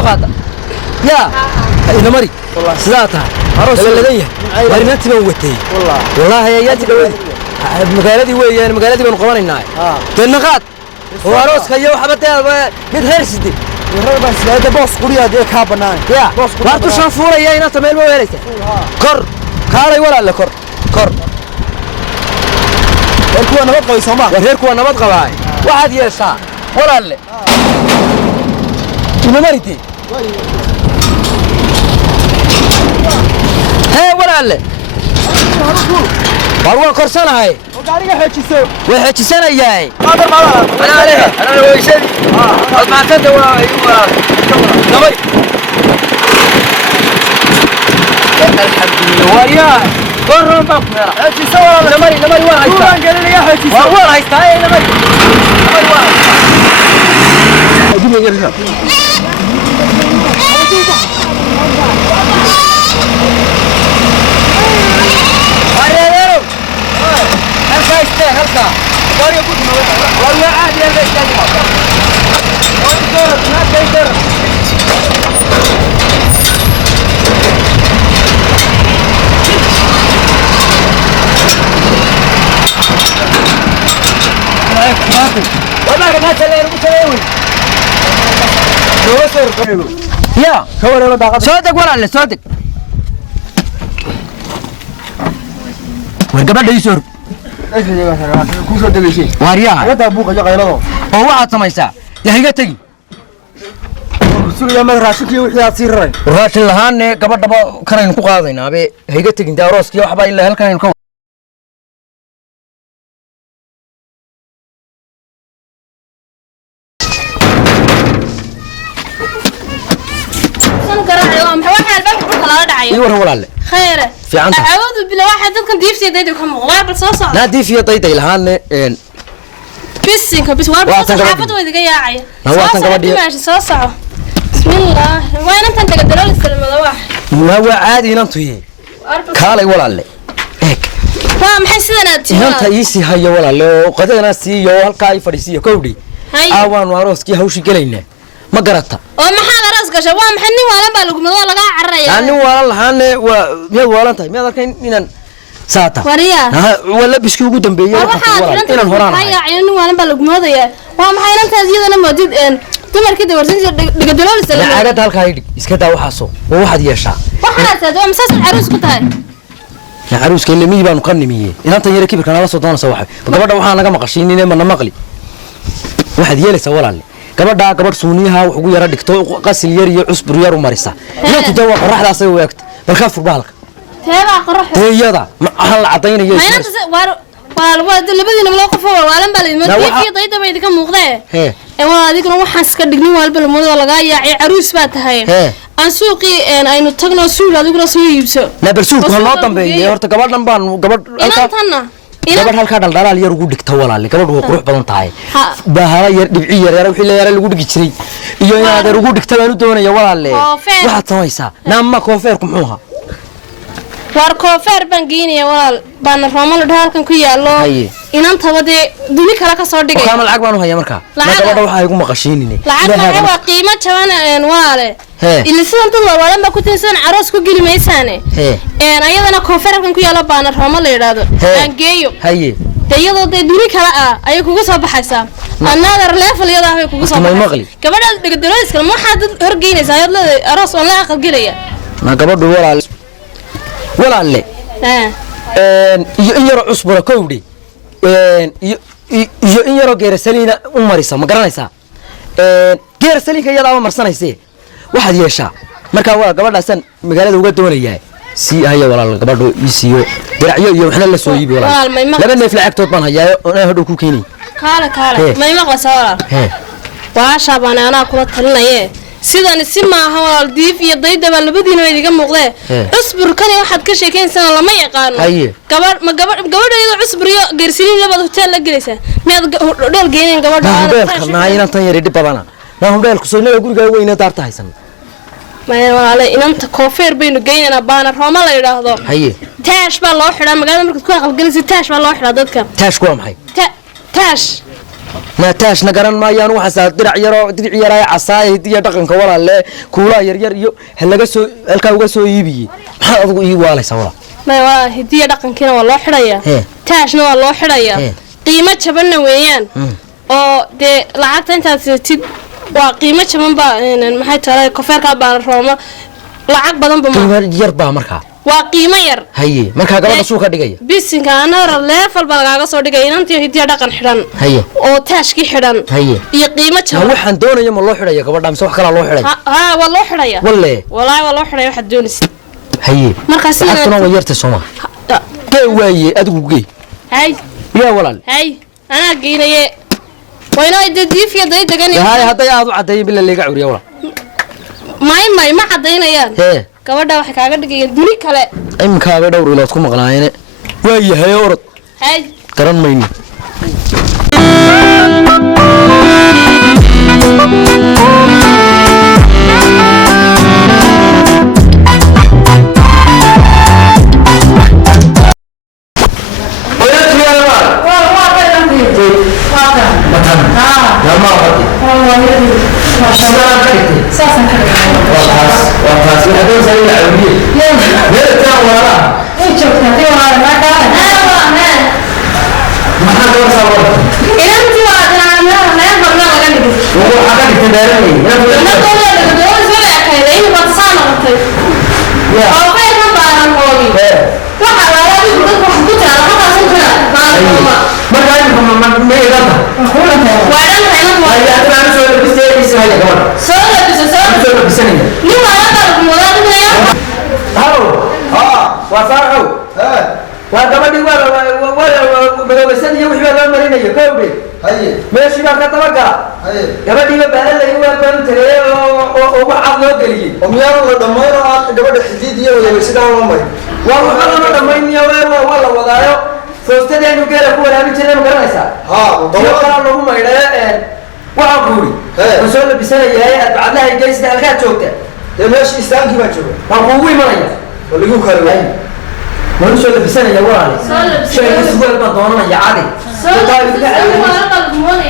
سقطة يا إنه مري سلاطة عروس ولا ليه مرينتي من وتي والله هي ياتي كوي مقالدي وين يعني مقالدي من قوانين ناي تنقات وعروس خيو حبتها متهرسدي الربع هذا بوس قريه دي كابناي يا وارتو شافوره يا ناس ميل ما ويليسه كر كاري ولا لا كر reerku nabad qabay Soomaa reerku nabad qabay waxaad yeeshaa walaal ina mariti hee walaal barwa korsanahay gaariga xeejiso way xeejisanayahay qadar maala ana weysay ma tanta waa nabay الحمد لله ويا قرن بقنا حجي سوا نمري وين هايستا قال لي يا حجي وين هايستا اي نمري وين اجيب لي جرنا اريرو هلكا است هلكا قال يقول والله عادي يا باشا والله ما تلاقي متلاوي يا كور داقه صادق ولا لا صادق والقبل يسور ايش اللي ku soo dagayay واريا wada buuqa qaylado oo waxaad samaysaa yahiga tagi suuqa ma raashikii wixii aad siiray raashin lahaane gabadhaba kanaynu ku qaadaynaa be higa tagin daarooskii waxba ilaa halkan ka يور ولا خيره في عنده اعوذ بالله واحد كان ديفتي ديدو كم غير بس صار لا دي في طيطي لهان بسنك بس وار بس حافظ ويدق ياعي ماشي صار بسم الله وين انت قدروا السلمه واحد ما هو عادي ننتهي كالي ولا لا هيك فاهم حسنا انت يسي هي ولا لا قدنا سي يو halka ay fadhiisiyo kowdhi awaan warooskii hawshi galayna ma garata oo maxaa garas gashay waa maxay nin waalan baa lagu mado laga cararaya ani waalan lahaane waa meel waalan tahay meel arkayn inaan saata wariya wala biski ugu dambeeyay inaan horaan ayaa nin waalan baa lagu madaya waa maxay inantaas iyadana moodid dumarkii dawarsan dhiga dalool salaam aagada halka ay iska daa waxaaso oo waxaad yeeshaa waxaad waa masaas caruus ku tahay caruuska ilmii baanu qanimiyay inantan yar kibirka nala soo doonaysa waxa gabadha waxaan naga maqashiinine ma maqli waxaad yeelaysaa walaal gabadha gabadh suuniyaha wax ugu yara dhigto qasil yar iyo cusbur yar u marisa inta jawa qorraxdaas ay waagto balka furbalka teeba qorrax teeyada ma hal cadaynayo waa labadiina loo qofo waalan baa leeyahay diifii dayda bay idinka muuqdee ee waa adiguna waxaan iska dhignin walba lamada laga yaacay caruus baa tahay aan suuqii aynu tagno suuq adiguna soo iibso la barsuuq loo dambeeyay horta gabadhan baan gabadh gabadh halka dhaldhalaal yar ugu dhigta walaal gabadh way qurux badan tahay bahala yar dhibci yar wixii la yar lagu dhigi jiray iyo inaad ugu dhigta baan u doonaya walaal waxaad samaysaa naama koofeerku muxuu ahaa war koofeer baan geynaya walaal baan roomal halkan ku yaalo inantaba de duni kala ka soo dhigay kama lacag baan u hayaa marka gabadha waxa ay ugu maqashiinine lacag waa qiimo jaban walaale ilaa sidan dad waalan ba ku tirsan aroos ku gilimaysaane ayadana koofeer halkan ku yaalo baan roomal leeyaado aan geeyo tayado de duni kala ay kugu soo baxaysaa another level yada ay kugu soo baxaysaa gabadha dhigdalooska ma waxaad horgeynaysaa ayad leedahay aroos oo la aqal gelaya ma gabadhu walaal walaal iyo in yaro cusbura kowdhi iyo in yaro geerasaliina u marisa ma garanaysaa geerasaliinka iyada marsanayse waxaad yeeshaa marka waa gabadhaasan magaalada uga doonayaa si haya walaal gabadhu isiyo diracyo iyo waxna la soo iibi walaal laba neef lacagtood baan hayaa oo hadhow ku keenay kaale may maqlaysaa walaal waa shaabana ana kula talinayee sidaan si maaha walaal diif iyo daydaba labadiina way iga muuqdee cusburkani waxaad ka sheekaysan lama yaqaan gabadheedu cusbur iyo geersilin labada hotel la gelaysa meed dhol geeyeen gabadha naayna tan yar dib badana naan hudheelku soo inay guriga weyna daarta haysan ma walaal inanta koofeer baynu geynana baana rooma la yiraahdo taash baa loo xiraa magaalada markad ku aqal galaysa taash baa loo xiraa dadka taashku waa maxay taash naataash nagaran maayaan waxa dirac yaraa casaay hidiya dhaqanka walaale kuula yar iyo halaga soo halka uga soo iibiyay maxaa adigu ii waalaysa wala ma waa hidiya dhaqankiina waa loo xidhaya taashna waa loo xidhaya qiimo jabanna weeyaan oo de lacagta intaad siitid waa qiimo jaban ba maxay tahay koofeerka baan rooma lacag badan ba qiimo yar ba markaa waa qiimo yar haye markaa gabadha suuqa dhigaya bisinka anara level ba lagaaga soo dhigay inantii hidiya dhaqan xidhan haye oo taashki xidhan haye iyo qiimo jaban waxaan doonayo ma loo xidhaya gabadha mise wax kala loo xidhay waa loo xidhaya wallahi waa loo xidhaya waxa doonaysa haye markaas lacagtuna way yartay Soomaa kee waaye adigu gey hay yaa walaal hay ana geeynaye wayna diif ya degan hay haday aad u cadeeyay bil leega curiya walaal ma cadeynayaan gabadha waxa kaaga dhigayeen duni kale imkaaga dhowr ilood ku maqnaayeen waayahay orod hay garan mayni ماشي بقى كتبقى gabadhii baalalay waa baan tagay oo waxa loo galiyay omiyaan la dhameeyo gabadha xidiidiyo wada sidaan loo maray waa waxa la dhameeyo waa la wadaayo soostadeenu geela ku waraabin jireen ma garanaysaa dawada lagu maydhay waxa guuri soo la bisanayaa adbacadaha geesida halka joogta meeshii istaanki baa jooga waa kugu imanaya waligu kale waan soo la bisanaya walaal shay isbuul ba doonaya caadi soo la bisanaya